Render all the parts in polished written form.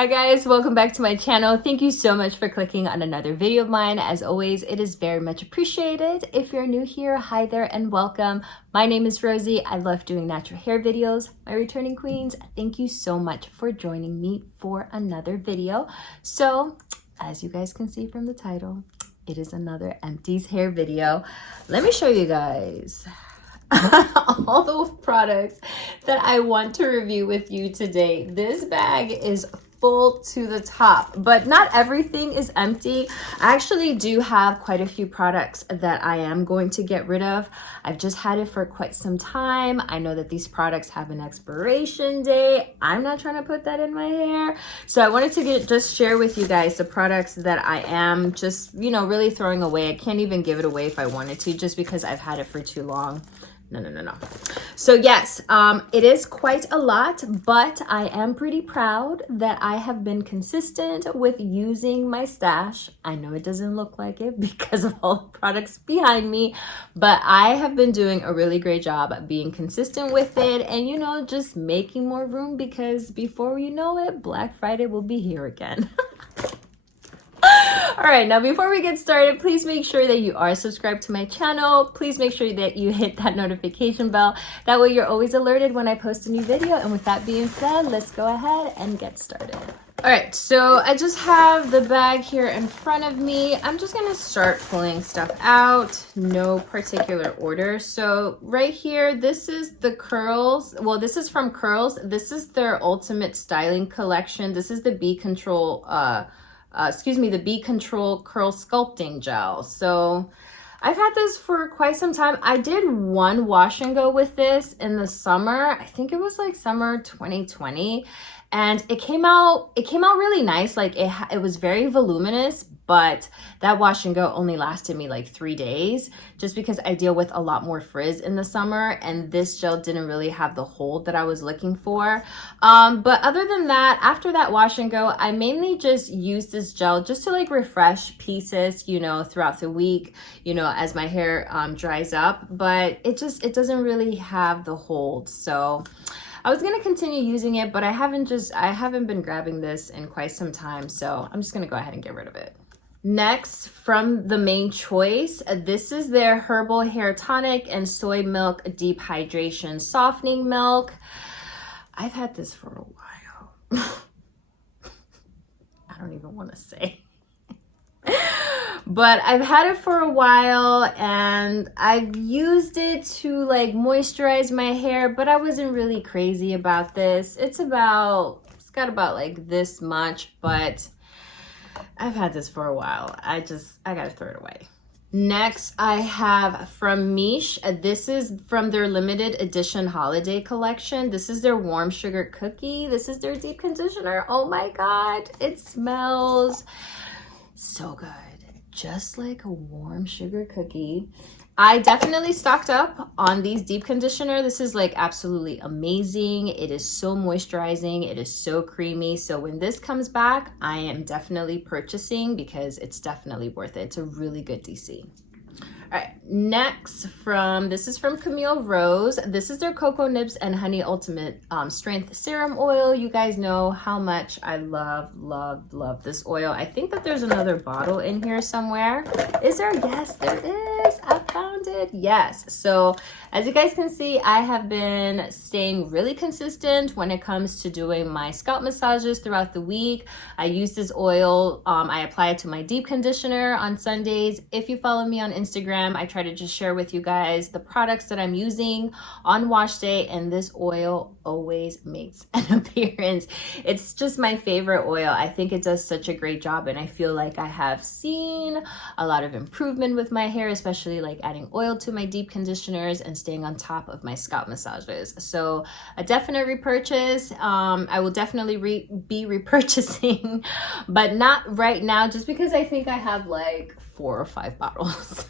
Hi guys, welcome back to my channel. Thank you so much for clicking on another video of mine. As always, it is very much appreciated. If you're new here, hi there and welcome. My name is Rosie. I love doing natural hair videos. My returning queens, thank you so much for joining me for another video. So, as you guys can see from the title, it is another Empties hair video. Let me show you guys all the products that I want to review with you today. This bag is full to the top, but not everything is empty. I actually do have quite a few products that I am going to get rid of. I've just had it for quite some time. I know that these products have an expiration date. I'm not trying to put that in my hair. So I wanted to just share with you guys the products that I am just, really throwing away. I can't even give it away if I wanted to, just because I've had it for too long. No. So yes, it is quite a lot, but I am pretty proud that I have been consistent with using my stash. I know it doesn't look like it because of all the products behind me, but I have been doing a really great job at being consistent with it and, just making more room, because before you know it, Black Friday will be here again. All right, now before we get started, please make sure that you are subscribed to my channel. Please make sure that you hit that notification bell. That way you're always alerted when I post a new video. And with that being said, let's go ahead and get started. All right, so I just have the bag here in front of me. I'm just gonna start pulling stuff out, no particular order. So right here, this is the Curls. Well, this is from Curls. This is their Ultimate Styling Collection. This is the B Control, the B Control Curl Sculpting Gel. So I've had this for quite some time. I did one wash and go with this in the summer. I think it was like summer 2020. And it came out really nice. Like it was very voluminous, but that wash and go only lasted me like 3 days, just because I deal with a lot more frizz in the summer, and this gel didn't really have the hold that I was looking for. But other than that, after that wash and go, I mainly just use this gel just to like refresh pieces, throughout the week, as my hair dries up, but it doesn't really have the hold. So I was going to continue using it, but I haven't been grabbing this in quite some time, so I'm just going to go ahead and get rid of it. Next, from the main choice, this is their Herbal Hair Tonic and Soy Milk Deep Hydration Softening Milk. I've had this for a while. I don't even want to say. But I've had it for a while, and I've used it to like moisturize my hair, but I wasn't really crazy about this. It's got about like this much, but I've had this for a while. I gotta throw it away. Next, I have from Miche. This is from their limited edition holiday collection. This is their Warm Sugar Cookie. This is their deep conditioner. Oh my God, it smells so good. Just like a warm sugar cookie. I definitely stocked up on these deep conditioner. This is like absolutely amazing. It is so moisturizing. It is so creamy. So when this comes back, I am definitely purchasing, because it's definitely worth it. It's a really good DC. All right, next this is from Camille Rose. This is their Cocoa Nibs and Honey Ultimate Strength Serum Oil. You guys know how much I love this oil. I think that there's another bottle in here somewhere. Is there? Yes, there is. I found it. Yes. So as you guys can see, I have been staying really consistent when it comes to doing my scalp massages throughout the week. I use this oil. I apply it to my deep conditioner on Sundays. If you follow me on Instagram, I try to just share with you guys the products that I'm using on wash day, and this oil always makes an appearance. It's just my favorite oil. I think it does such a great job, and I feel like I have seen a lot of improvement with my hair, especially like adding oil to my deep conditioners and staying on top of my scalp massages. So a definite repurchase. I will definitely be repurchasing, but not right now, just because I think I have like 4 or 5 bottles.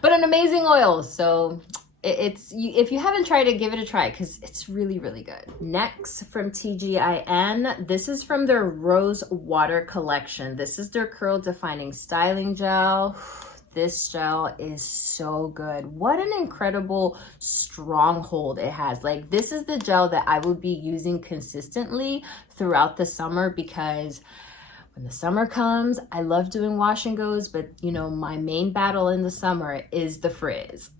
But an amazing oil. So if you haven't tried it, give it a try, because it's really good. Next, from TGIN, this is from their Rose Water collection. This is their Curl Defining Styling Gel. this gel is so good. What an incredible stronghold it has. Like, this is the gel that I would be using consistently throughout the summer, because when the summer comes, I love doing wash and goes, but you know, my main battle in the summer is the frizz.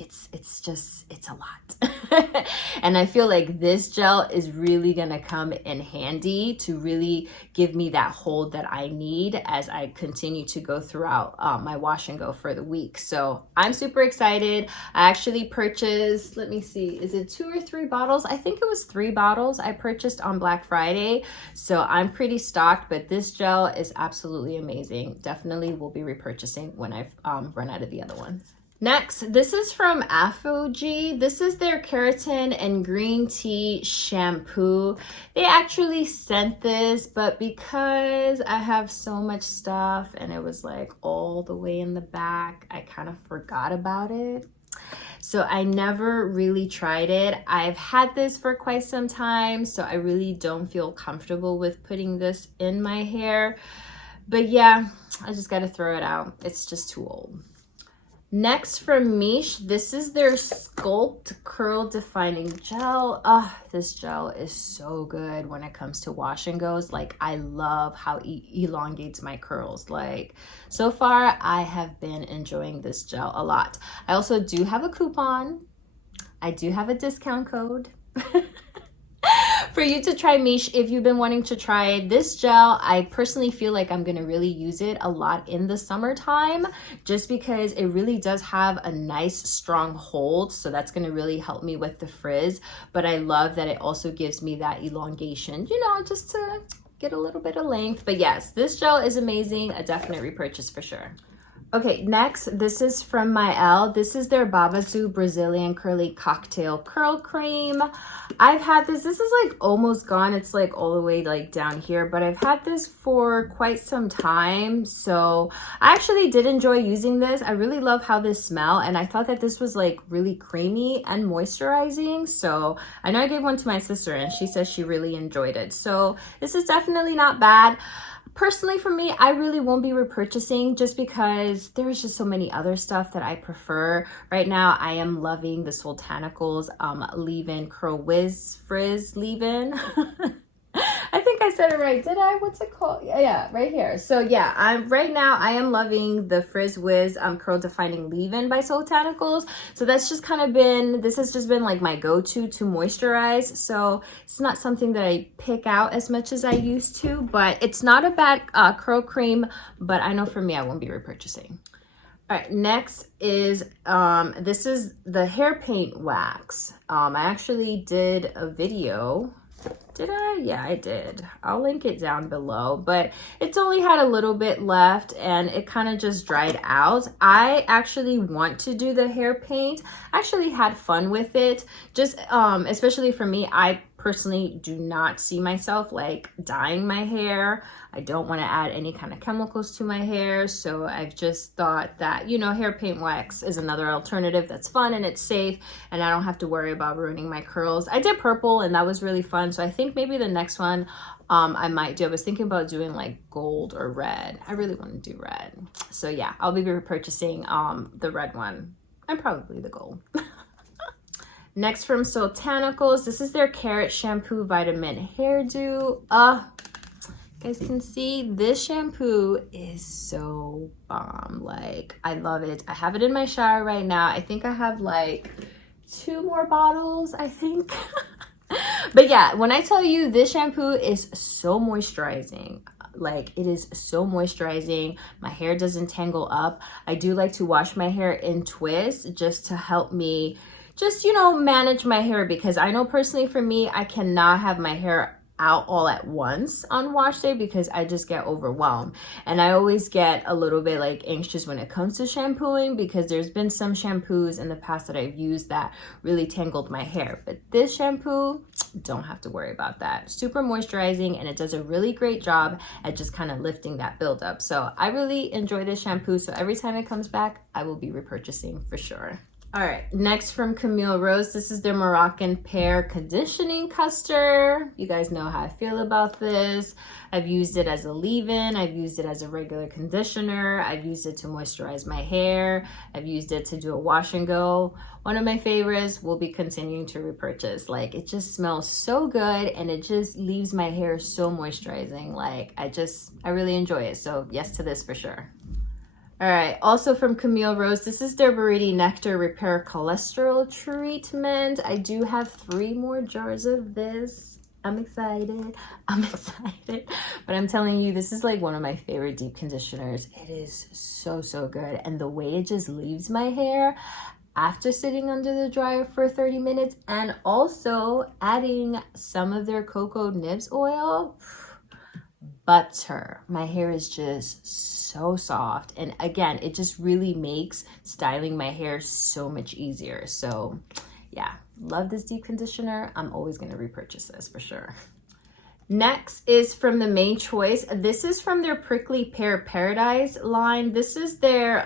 It's a lot. And I feel like this gel is really gonna come in handy to really give me that hold that I need as I continue to go throughout my wash and go for the week. So I'm super excited. I actually purchased, let me see, is it 2 or 3 bottles? I think it was 3 bottles I purchased on Black Friday. So I'm pretty stocked, but this gel is absolutely amazing. Definitely will be repurchasing when I've run out of the other ones. Next, this is from Apogee. This is their keratin and green tea shampoo. They actually sent this, but because I have so much stuff and it was like all the way in the back, I kind of forgot about it. So I never really tried it. I've had this for quite some time, so I really don't feel comfortable with putting this in my hair. But yeah, I just got to throw it out. It's just too old. Next from Miche, this is their Sculpt Curl Defining Gel. This gel is so good when it comes to wash and goes. Like, I love how it elongates my curls. Like, so far, I have been enjoying this gel a lot. I also do have a coupon. I do have a discount code. For you to try Miche if you've been wanting to try this gel. I personally feel like I'm gonna really use it a lot in the summertime, just because it really does have a nice strong hold, so that's gonna really help me with the frizz. But I love that it also gives me that elongation, you know, just to get a little bit of length. But yes, this gel is amazing. A definite repurchase for sure. Okay, next, this is from Mael. This is their Babazu Brazilian Curly Cocktail Curl Cream. I've had this. This is like almost gone. It's like all the way like down here, but I've had this for quite some time. So I actually did enjoy using this. I really love how this smells, and I thought that this was like really creamy and moisturizing. So I know I gave one to my sister and she says she really enjoyed it. So this is definitely not bad. Personally, for me, I really won't be repurchasing just because there's just so many other stuff that I prefer. Right now, I am loving the Sultanicals leave-in Curl Wiz Frizz leave-in. I think I said it right. Did I? What's it called? Yeah, right here. So yeah, right now I am loving the Frizz Wiz Curl Defining Leave-In by Sultanicals. So that's just kind of been, this has just been like my go-to to moisturize. So it's not something that I pick out as much as I used to, but it's not a bad curl cream, but I know for me, I won't be repurchasing. All right, next is, this is the hair paint wax. I actually did a video. Did I? Yeah, I did. I'll link it down below, but it's only had a little bit left and it kind of just dried out. I actually want to do the hair paint. I actually had fun with it. Just, especially for me, I personally do not see myself like dyeing my hair. I don't want to add any kind of chemicals to my hair. So I've just thought that, you know, hair paint wax is another alternative that's fun and it's safe and I don't have to worry about ruining my curls. I did purple and that was really fun. So I think maybe the next one I might do. I was thinking about doing like gold or red. I really want to do red. So yeah, I'll be repurchasing the red one and probably the gold. Next from Sultanicals, this is their Carrot Shampoo Vitamin Hairdo. You guys can see this shampoo is so bomb. Like, I love it. I have it in my shower right now. I think I have like 2 more bottles, I think. But yeah, when I tell you this shampoo is so moisturizing, like it is so moisturizing. My hair doesn't tangle up. I do like to wash my hair in twists just to help me just, you know, manage my hair, because I know personally for me, I cannot have my hair out all at once on wash day because I just get overwhelmed. And I always get a little bit like anxious when it comes to shampooing, because there's been some shampoos in the past that I've used that really tangled my hair. But this shampoo, don't have to worry about that. Super moisturizing, and it does a really great job at just kind of lifting that buildup. So I really enjoy this shampoo. So every time it comes back, I will be repurchasing for sure. All right, next from Camille Rose, this is their Moroccan Pear Conditioning Custard. You guys know how I feel about this. I've used it as a leave-in. I've used it as a regular conditioner. I've used it to moisturize my hair. I've used it to do a wash and go. One of my favorites, will be continuing to repurchase. Like, it just smells so good and it just leaves my hair so moisturizing. Like, I really enjoy it. So yes to this for sure. All right, also from Camille Rose, this is their Beriti Nectar Repair Cholesterol Treatment. I do have 3 more jars of this. I'm excited. But I'm telling you, this is like one of my favorite deep conditioners. It is so, so good. And the way it just leaves my hair after sitting under the dryer for 30 minutes and also adding some of their cocoa nibs oil, butter. My hair is just so soft. And again, it just really makes styling my hair so much easier. So yeah, love this deep conditioner. I'm always going to repurchase this for sure. Next is from the Made Choice. This is from their Prickly Pear Paradise line. This is their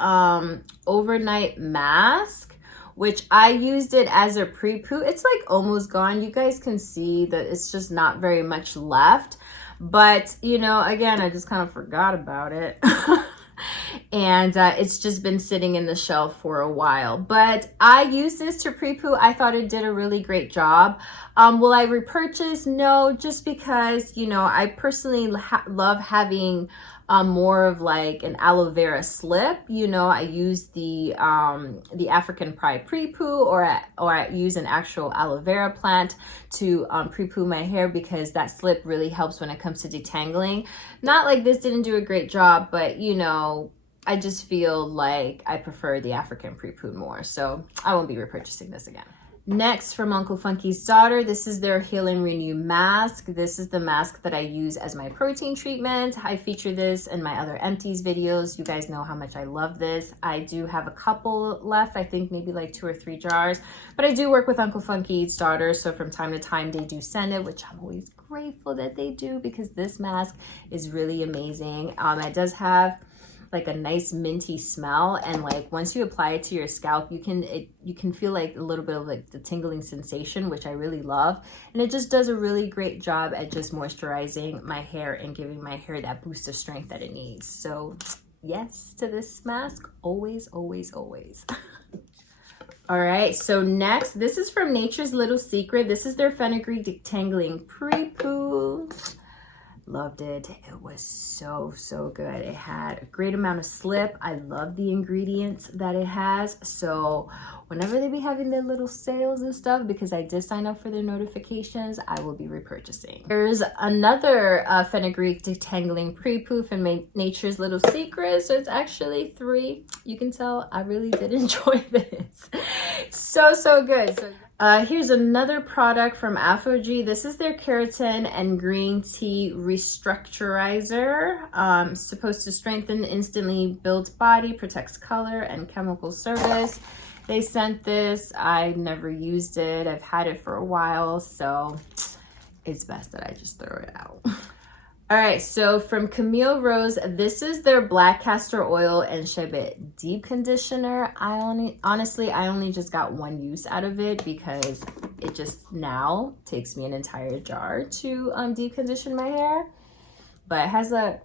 overnight mask, which I used it as a pre-poo. It's like almost gone. You guys can see that it's just not very much left. But, you know, again, I just kind of forgot about it. And it's just been sitting in the shelf for a while. But I used this to pre-poo. I thought it did a really great job. Will I repurchase? No, just because, you know, I personally love having more of like an aloe vera slip. You know, I use the African Pride pre-poo, or I use an actual aloe vera plant to pre-poo my hair, because that slip really helps when it comes to detangling. Not like this didn't do a great job, but you know, I just feel like I prefer the African pre-poo more, so I won't be repurchasing this again. Next, from Uncle Funky's Daughter, this is their Heal and Renew mask. This is the mask that I use as my protein treatment. I feature this in my other Empties videos. You guys know how much I love this. I do have a couple left, I think maybe like 2 or 3 jars, but I do work with Uncle Funky's Daughter, so from time to time they do send it, which I'm always grateful that they do, because this mask is really amazing. It does have like a nice minty smell, and like once you apply it to your scalp, you can feel like a little bit of like the tingling sensation, which I really love. And it just does a really great job at just moisturizing my hair and giving my hair that boost of strength that it needs. So yes to this mask, always, always, always. All right, so next, this is from Nature's Little Secret. This is their Fenugreek Detangling Pre-Poo. Loved it. It was so, so good. It had a great amount of slip. I love the ingredients that it has. So whenever they be having their little sales and stuff, because I did sign up for their notifications, I will be repurchasing. There's another Fenugreek Detangling Pre-Poo from Nature's Little Secret. So it's actually 3. You can tell I really did enjoy this. So, so good. Here's another product from ApHogee. This is their Keratin and Green Tea Restructurizer. Supposed to strengthen instantly built body, protects color, and chemical service. They sent this. I've never used it. I've had it for a while, so it's best that I just throw it out. All right, so from Camille Rose, this is their Black Castor Oil and Sherbet Deep Conditioner. I only just got 1 use out of it, because it just now takes me an entire jar to deep condition my hair. But it has a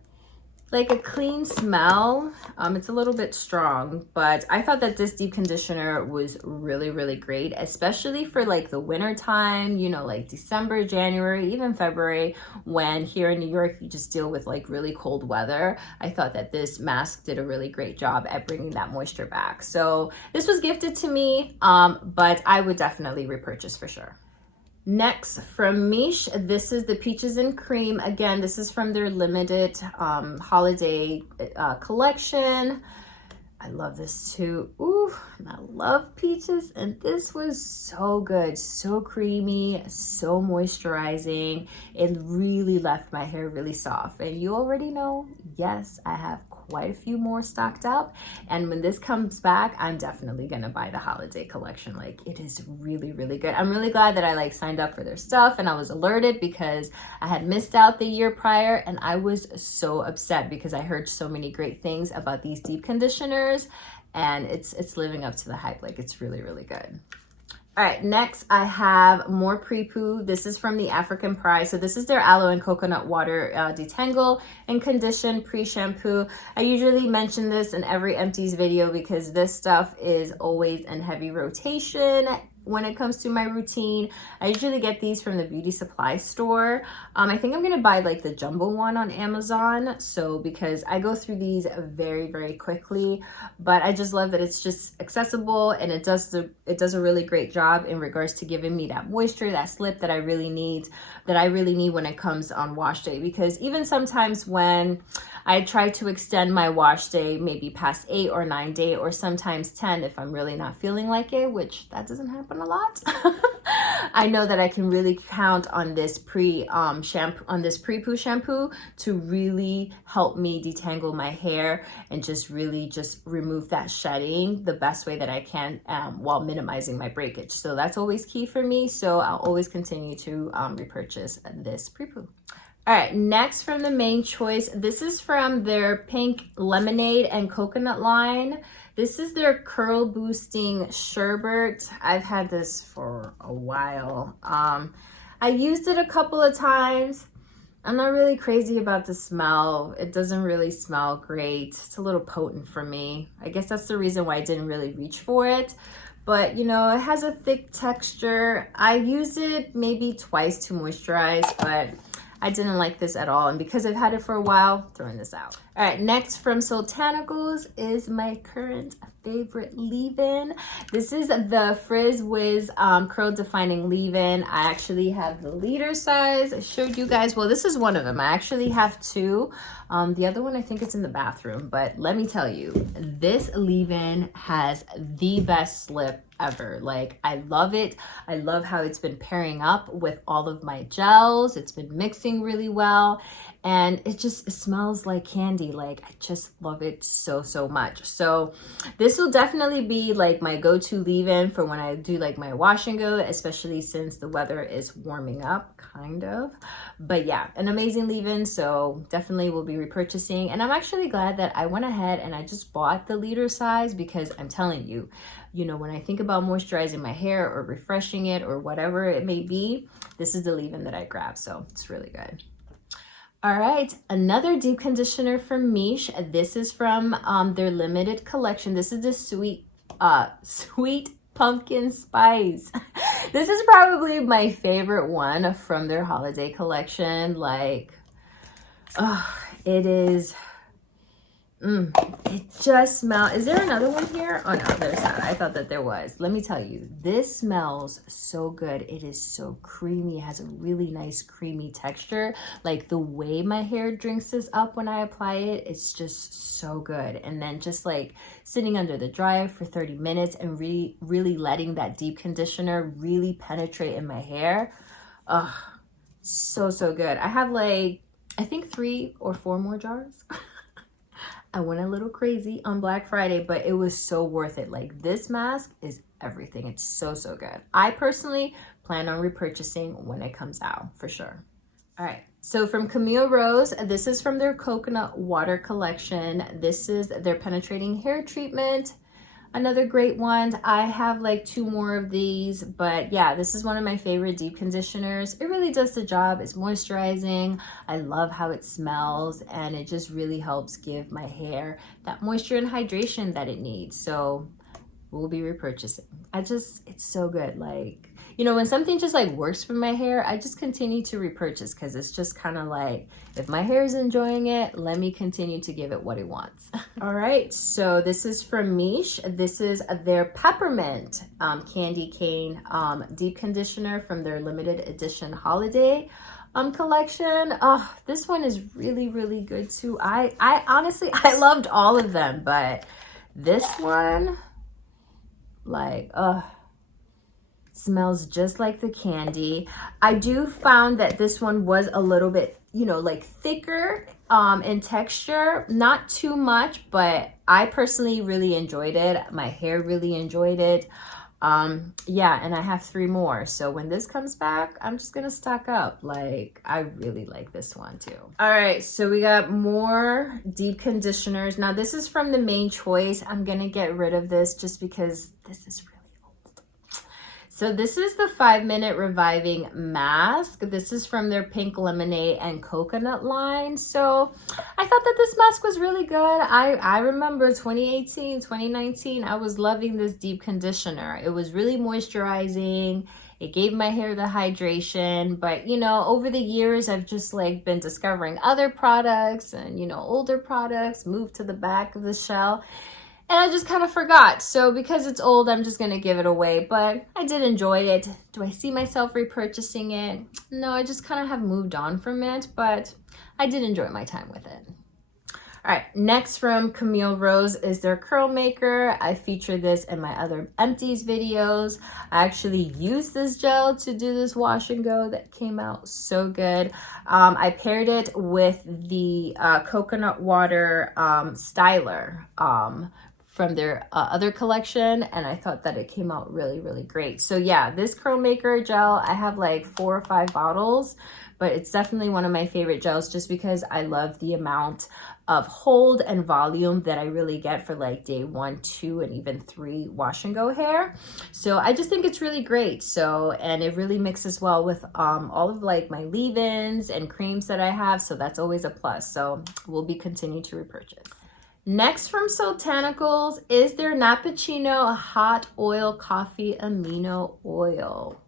clean smell. It's a little bit strong, but I thought that this deep conditioner was really, really great, especially for like the winter time, you know, like December, January, even February, when here in New York, you just deal with like really cold weather. I thought that this mask did a really great job at bringing that moisture back. So this was gifted to me, but I would definitely repurchase for sure. Next, from Miche, this is the Peaches and Cream. Again, this is from their limited holiday collection. I love this too. Ooh, and I love peaches, and this was so good, so creamy, so moisturizing. It really left my hair really soft. And you already know, yes, I have quite a few more stocked up, and when this comes back, I'm definitely gonna buy the holiday collection. Like, it is really, really good. I'm really glad that I like signed up for their stuff and I was alerted, because I had missed out the year prior, and I was so upset because I heard so many great things about these deep conditioners, and it's living up to the hype. Like, it's really, really good. All right, next I have more pre-poo. This is from the African Pride. So this is their aloe and coconut water detangle and condition pre-shampoo. I usually mention this in every Empties video because this stuff is always in heavy rotation when it comes to my routine. I usually get these from the beauty supply store. I think I'm gonna buy like the jumbo one on Amazon. So because I go through these very, very quickly, but I just love that it's just accessible and it does a really great job in regards to giving me that moisture, that slip that I really need when it comes on wash day. Because even sometimes when I try to extend my wash day, maybe past 8 or 9 day, or sometimes 10 if I'm really not feeling like it, which that doesn't happen a lot. I know that I can really count on this pre-poo shampoo to really help me detangle my hair and just really just remove that shedding the best way that I can while minimizing my breakage. So that's always key for me. So I'll always continue to repurchase this pre-poo. All right, next from the main choice, this is from their pink lemonade and coconut line. This is their curl boosting sherbet. I've had this for a while. I used it a couple of times. I'm not really crazy about the smell. It doesn't really smell great. It's a little potent for me. I guess that's the reason why I didn't really reach for it. But you know, it has a thick texture. I used it maybe twice to moisturize, but I didn't like this at all. And because I've had it for a while, throwing this out. All right, next from Soultanicals is my current favorite leave-in. This is the Frizz Wiz Curl Defining Leave-In. I actually have the liter size. I showed you guys, well, this is one of them. I actually have two. The other one, I think it's in the bathroom. But let me tell you, this leave-in has the best slip ever. Like, I love it. I love how it's been pairing up with all of my gels. It's been mixing really well. And it smells like candy. Like, I just love it so, so much. So this will definitely be like my go-to leave-in for when I do like my wash and go, especially since the weather is warming up, kind of. But yeah, an amazing leave-in. So definitely will be repurchasing. And I'm actually glad that I went ahead and I just bought the liter size, because I'm telling you, you know, when I think about moisturizing my hair or refreshing it or whatever it may be, this is the leave-in that I grab. So it's really good. All right, another deep conditioner from Miche. This is from their limited collection. This is the sweet pumpkin spice. This is probably my favorite one from their holiday collection. Like, it is. It just smells. Is there another one here? Oh no, there's not. I thought that there was. Let me tell you, this smells so good. It is so creamy. It has a really nice creamy texture. Like, the way my hair drinks this up when I apply it, it's just so good. And then just like sitting under the dryer for 30 minutes and really letting that deep conditioner really penetrate in my hair. Oh, so, so good. I have like, I think 3 or 4 more jars. I went a little crazy on Black Friday, but it was so worth it. Like, this mask is everything. It's so, so good. I personally plan on repurchasing when it comes out for sure. All right. So from Camille Rose, this is from their coconut water collection. This is their penetrating hair treatment. Another great one. I have like 2 more of these, but yeah, this is one of my favorite deep conditioners. It really does the job. It's moisturizing. I love how it smells, and it just really helps give my hair that moisture and hydration that it needs. So we'll be repurchasing. It's so good. Like, you know, when something just like works for my hair, I just continue to repurchase, because it's just kind of like, if my hair is enjoying it, let me continue to give it what it wants. All right, so this is from Miche. This is their peppermint candy cane deep conditioner from their limited edition holiday collection. Oh, this one is really, really good too. I honestly, I loved all of them, but this one, like, smells just like the candy. I do found that this one was a little bit, you know, like thicker in texture, not too much, but I personally really enjoyed it. My hair really enjoyed it. Yeah, and I have 3 more. So when this comes back, I'm just gonna stock up. Like, I really like this one too. All right, so we got more deep conditioners. Now this is from the Main Choice. I'm gonna get rid of this just because this is really old. So this is the 5-minute reviving mask. This is from their pink lemonade and coconut line. So I thought that this mask was really good. I remember 2018, 2019, I was loving this deep conditioner. It was really moisturizing. It gave my hair the hydration, but you know, over the years, I've just like been discovering other products and, you know, older products, moved to the back of the shelf. And I just kind of forgot. So because it's old, I'm just going to give it away. But I did enjoy it. Do I see myself repurchasing it? No, I just kind of have moved on from it. But I did enjoy my time with it. All right, next from Camille Rose is their curl maker. I feature this in my other Empties videos. I actually used this gel to do this wash and go that came out so good. I paired it with the coconut water styler from their other collection, and I thought that it came out really, really great. So yeah, this curl maker gel, I have like 4 or 5 bottles, but it's definitely one of my favorite gels just because I love the amount of hold and volume that I really get for like day 1, 2, and even 3 wash and go hair. So I just think it's really great. So, and it really mixes well with all of like my leave-ins and creams that I have. So that's always a plus. So we'll be continuing to repurchase. Next from Soultanicals is their Nappuccino Hot Oil Coffee Amino Oil.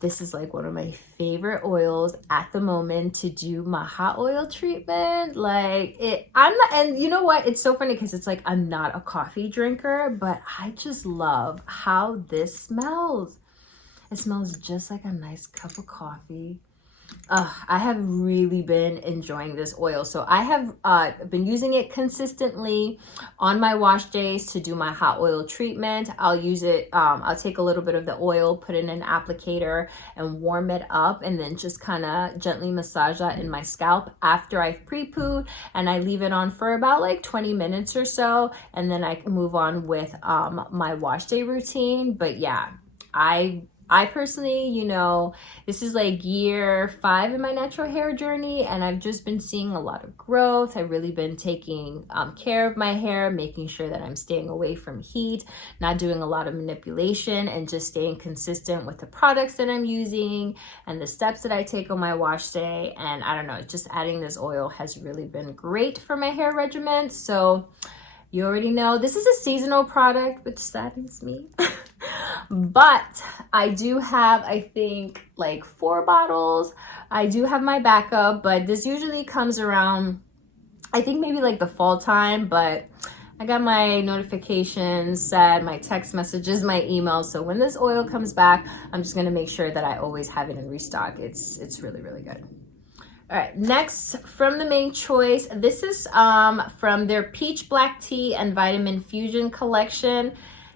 This is like one of my favorite oils at the moment to do my hot oil treatment. Like I'm not, and you know what? It's so funny because it's like, I'm not a coffee drinker, but I just love how this smells. It smells just like a nice cup of coffee. I have really been enjoying this oil. So I have been using it consistently on my wash days to do my hot oil treatment. I'll use it, I'll take a little bit of the oil, put it in an applicator and warm it up, and then just kind of gently massage that in my scalp after I've pre-pooed, and I leave it on for about like 20 minutes or so, and then I move on with my wash day routine. But yeah, I personally, you know, this is like year 5 in my natural hair journey, and I've just been seeing a lot of growth. I've really been taking care of my hair, making sure that I'm staying away from heat, not doing a lot of manipulation, and just staying consistent with the products that I'm using and the steps that I take on my wash day. And I don't know, just adding this oil has really been great for my hair regimen. So you already know this is a seasonal product, which saddens me. But I do have, I think, like 4 bottles. I do have my backup, but this usually comes around, I think maybe like the fall time, but I got my notifications set, my text messages, my emails. So when this oil comes back, I'm just going to make sure that I always have it in restock. It's really, really good. All right, next from the Main Choice, this is from their Peach Black Tea and Vitamin Fusion collection.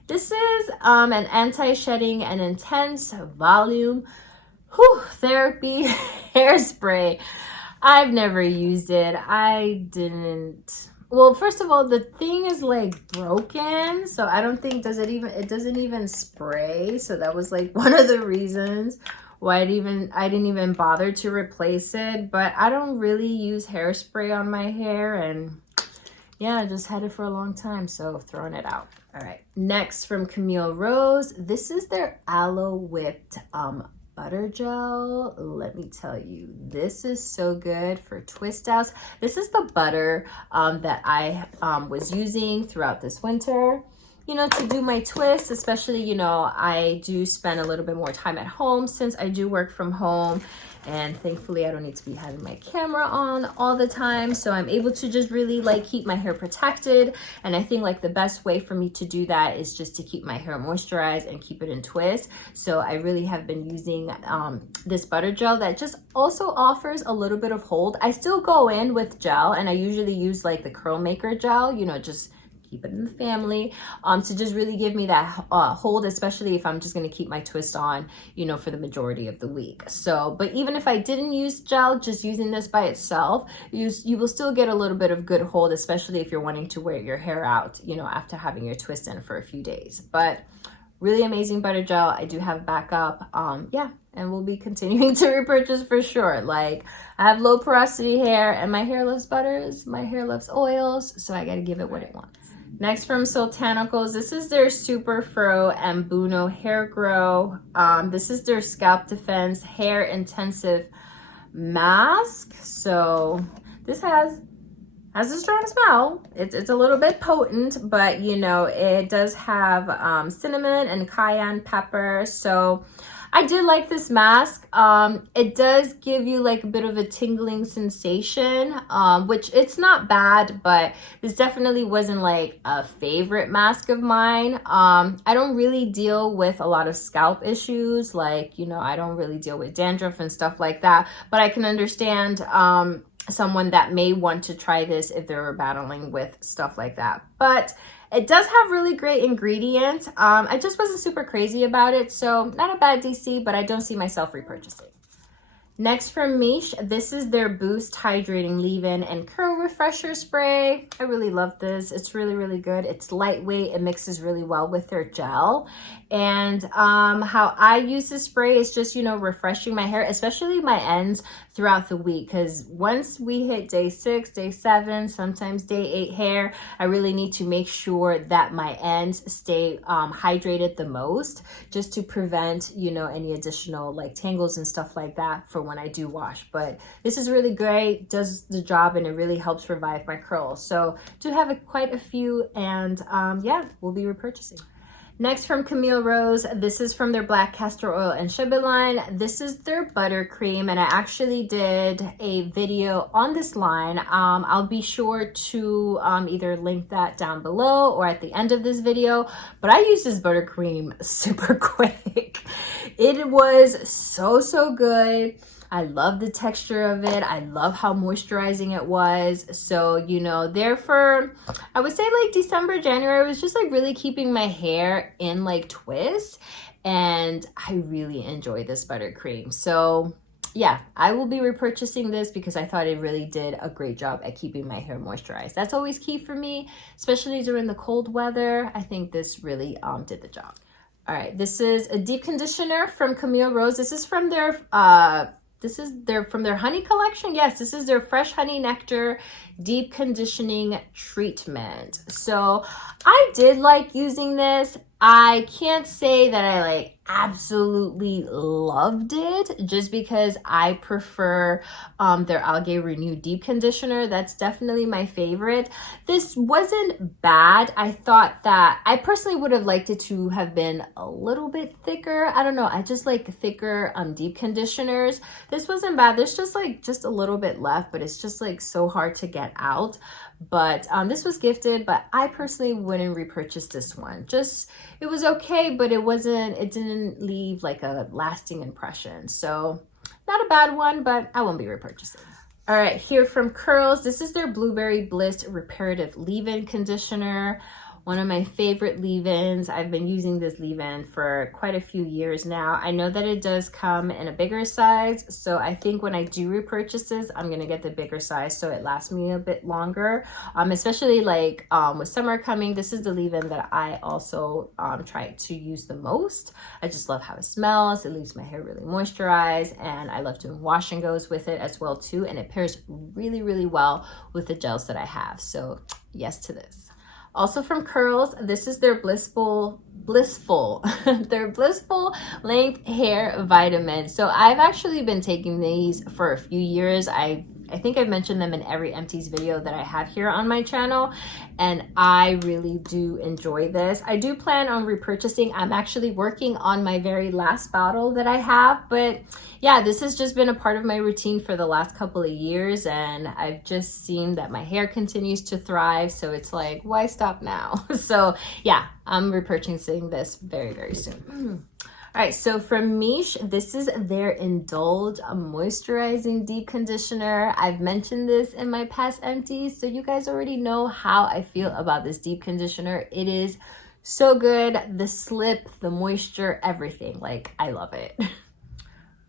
This is an anti-shedding and intense volume therapy hairspray. I've never used it. I didn't. Well, first of all, the thing is like broken, so I don't think it doesn't even spray. So that was like one of the reasons why I didn't even bother to replace it. But I don't really use hairspray on my hair, and yeah, I just had it for a long time, so throwing it out. All right, next from Camille Rose, this is their Aloe Whipped butter gel. Let me tell you, this is so good for twist outs. This is the butter that I was using throughout this winter, you know, to do my twists, especially, you know, I do spend a little bit more time at home since I do work from home. And thankfully, I don't need to be having my camera on all the time. So I'm able to just really like keep my hair protected. And I think like the best way for me to do that is just to keep my hair moisturized and keep it in twist. So I really have been using this butter gel that just also offers a little bit of hold. I still go in with gel, and I usually use like the curl maker gel, you know, just keep it in the family, to just really give me that hold, especially if I'm just going to keep my twist on, you know, for the majority of the week. So, but even if I didn't use gel, just using this by itself, you will still get a little bit of good hold, especially if you're wanting to wear your hair out, you know, after having your twist in for a few days. But really amazing butter gel. I do have backup. Yeah, and we'll be continuing to repurchase for sure. Like, I have low porosity hair and my hair loves butters, my hair loves oils, so I got to give it what it wants. Next from Soultanicals, this is their Super Fro and Buno Hair Grow. This is their Scalp Defense Hair Intensive Mask. So this has a strong smell. It's a little bit potent, but you know, it does have cinnamon and cayenne pepper. So I did like this mask. It does give you like a bit of a tingling sensation, which it's not bad, but this definitely wasn't like a favorite mask of mine. I don't really deal with a lot of scalp issues. Like, you know, I don't really deal with dandruff and stuff like that, but I can understand someone that may want to try this if they're battling with stuff like that. But it does have really great ingredients. I just wasn't super crazy about it, so not a bad DC, but I don't see myself repurchasing. Next from Miche, this is their Boost Hydrating Leave-In and Curl Refresher Spray. I really love this. It's really, really good. It's lightweight. It mixes really well with their gel. And how I use this spray is just, you know, refreshing my hair, especially my ends throughout the week. Because once we hit day 6, day 7, sometimes day 8 hair, I really need to make sure that my ends stay hydrated the most, just to prevent, you know, any additional like tangles and stuff like that for when I do wash. But this is really great, does the job, and it really helps revive my curls. So do have quite a few, and yeah, we'll be repurchasing. Next from Camille Rose, this is from their Black Castor Oil and Sugar line. This is their buttercream, and I actually did a video on this line. I'll be sure to either link that down below or at the end of this video, but I used this buttercream super quick. It was so good. I love the texture of it. I love how moisturizing it was. So, you know, there for, I would say like December, January, I was just like really keeping my hair in like twists. And I really enjoy this buttercream. So yeah, I will be repurchasing this because I thought it really did a great job at keeping my hair moisturized. That's always key for me, especially during the cold weather. I think this really did the job. All right, this is a deep conditioner from Camille Rose. This is from their from their honey collection. Yes, this is their Fresh Honey Nectar Deep Conditioning Treatment. So I did like using this. I can't say that I like absolutely loved it, just because I prefer their Algae Renew Deep Conditioner. That's definitely my favorite. This wasn't bad. I thought that I personally would have liked it to have been a little bit thicker. I don't know. I just like thicker deep conditioners. This wasn't bad. There's just like a little bit left, but it's just like so hard to get out. But this was gifted, but I personally wouldn't repurchase this one. Just, it was okay, but it didn't leave like a lasting impression. So not a bad one, but I won't be repurchasing. All right, here from Curls, this is their Blueberry Bliss Reparative Leave-In Conditioner. One of my favorite leave-ins. I've been using this leave-in for quite a few years now. I know that it does come in a bigger size, so I think when I do repurchase this, I'm gonna get the bigger size so it lasts me a bit longer. Especially like with summer coming, this is the leave-in that I also try to use the most. I just love how it smells. It leaves my hair really moisturized, and I love doing wash and goes with it as well too, and it pairs really well with the gels that I have. So yes to this. Also from Curls, this is their Blissful their Blissful Length Hair Vitamin. So I've actually been taking these for a few years. I think I've mentioned them in every Empties video that I have here on my channel, and I really do enjoy this. I do plan on repurchasing. I'm actually working on my very last bottle that I have, but yeah, this has just been a part of my routine for the last couple of years, and I've just seen that my hair continues to thrive, so it's like, why stop now? So yeah, I'm repurchasing this very soon. All right, so from Miche, this is their Indulge Moisturizing Deep Conditioner. I've mentioned this in my past empties, so you guys already know how I feel about this deep conditioner. It is so good. The slip, the moisture, everything. Like, I love it.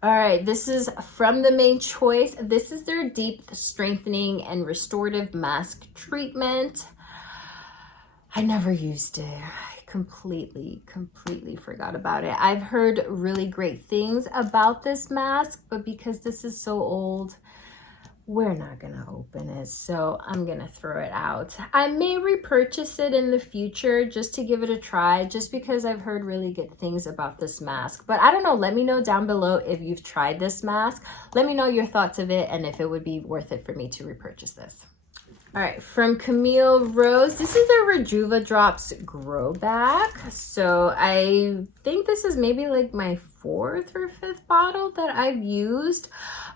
All right, this is from the Made Choice. This is their Deep Strengthening and Restorative Mask Treatment. I never used it. Completely forgot about it. I've heard really great things about this mask, but because this is so old, we're not gonna open it, so I'm gonna throw it out. I may repurchase it in the future just to give it a try, just because I've heard really good things about this mask. But I don't know, let me know down below if you've tried this mask. Let me know your thoughts of it and if it would be worth it for me to repurchase this. All right, from Camille Rose, this is their Rejuva Drops Grow Back. So I think this is maybe like my 4th or 5th bottle that I've used.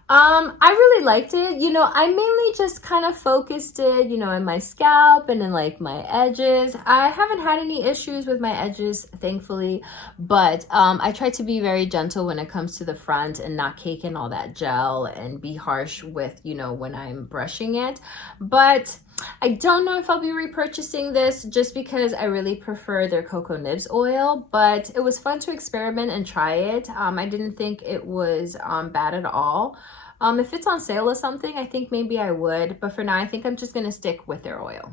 I really liked it. You know, I mainly just kind of focused it, you know, in my scalp and in like my edges. I haven't had any issues with my edges, thankfully, but I try to be very gentle when it comes to the front and not cake in all that gel and be harsh with, you know, when I'm brushing it. But I don't know if I'll be repurchasing this just because I really prefer their Cocoa Nibs oil, but it was fun to experiment and try it. I didn't think it was bad at all. If it's on sale or something, I think maybe I would, but for now, I think I'm just gonna stick with their oil.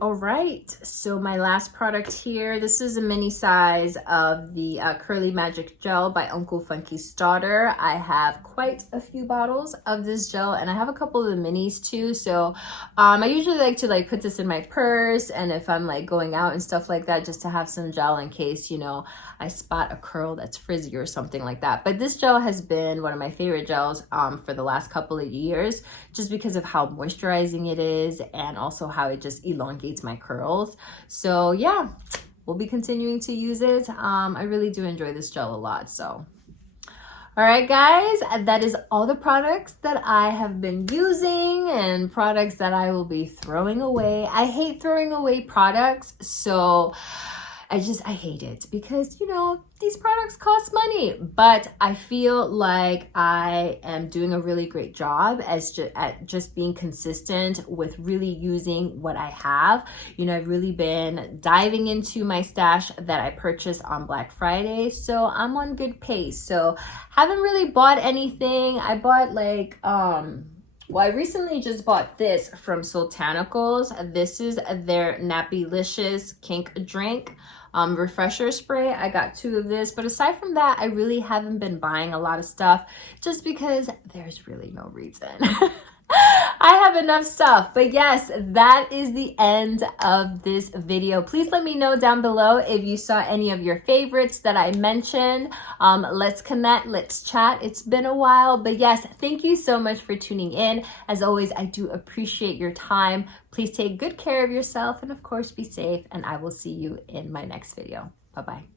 All right, so my last product here, this is a mini size of the Curly Magic Gel by Uncle Funky's Daughter. I have quite a few bottles of this gel, and I have a couple of the minis too. So I usually like to put this in my purse, and if I'm like going out and stuff like that, just to have some gel in case, you know, I spot a curl that's frizzy or something like that. But this gel has been one of my favorite gels for the last couple of years, just because of how moisturizing it is and also how it just elongates my curls. So yeah, we'll be continuing to use it. I really do enjoy this gel a lot. So all right, guys, that is all the products that I have been using and products that I will be throwing away. I hate throwing away products, so I hate it because, you know, these products cost money, but I feel like I am doing a really great job at just being consistent with really using what I have. You know, I've really been diving into my stash that I purchased on Black Friday, so I'm on good pace. So haven't really bought anything. I bought like, well, I recently just bought this from Sultanicals. This is their Nappylicious Kink Drink refresher spray. I got 2 of this, but aside from that, I really haven't been buying a lot of stuff just because there's really no reason. I have enough stuff. But yes, that is the end of this video. Please let me know down below if you saw any of your favorites that I mentioned. Let's connect, let's chat. It's been a while, but yes, thank you so much for tuning in. As always, I do appreciate your time. Please take good care of yourself and of course be safe, and I will see you in my next video. Bye-bye.